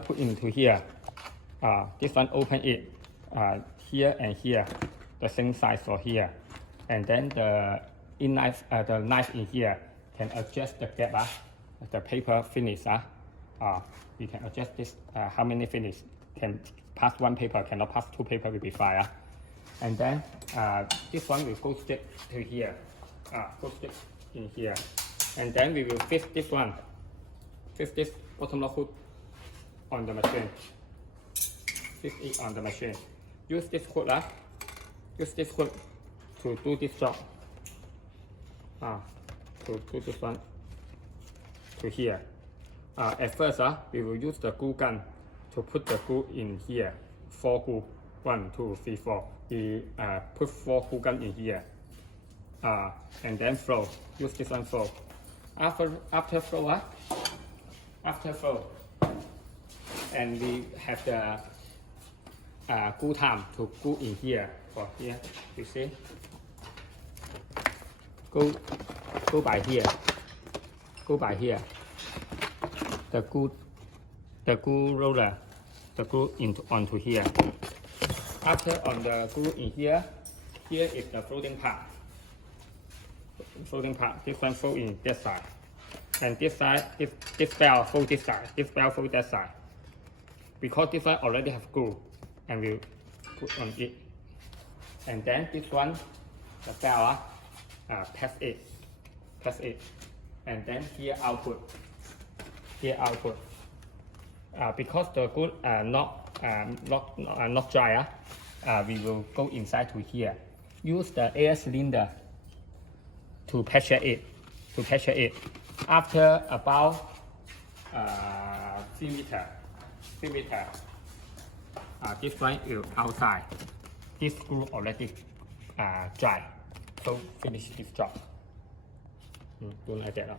Put into here. This one open it here and here, the same size for here, and then the knife in here can adjust the gap. The paper finish. We can adjust this. How many finish can pass one paper, cannot pass two paper will be fine. And then this one will go straight to here. Go straight in here, and then we will fix this one. Fix this bottom lock hook on the machine. Fix it on the machine. Use this hook. Use this hook to do this job. To do this one to here. At first, we will use the glue gun to put the glue in here. 4 glue. 1, 2, 3, 4. We put 4 glue gun in here. And then flow. Use this one flow. After flow, and we have the glue time to glue in here. For here, you see. Go by here. Go by here. The glue roller, the glue onto here. After on the glue in here, here is the floating part. Folding part. This one fold in this side, and this side, this bell fold this side. This bell fold that side. Because this one already have glue, and we'll put on it. And then this one, the bell, pass it, and then here output. Because the glue not dry, we will go inside to here. Use the air cylinder to pressure it. After about 3 meters, this one is outside. This screw already dry, so finish this job. Don't like that.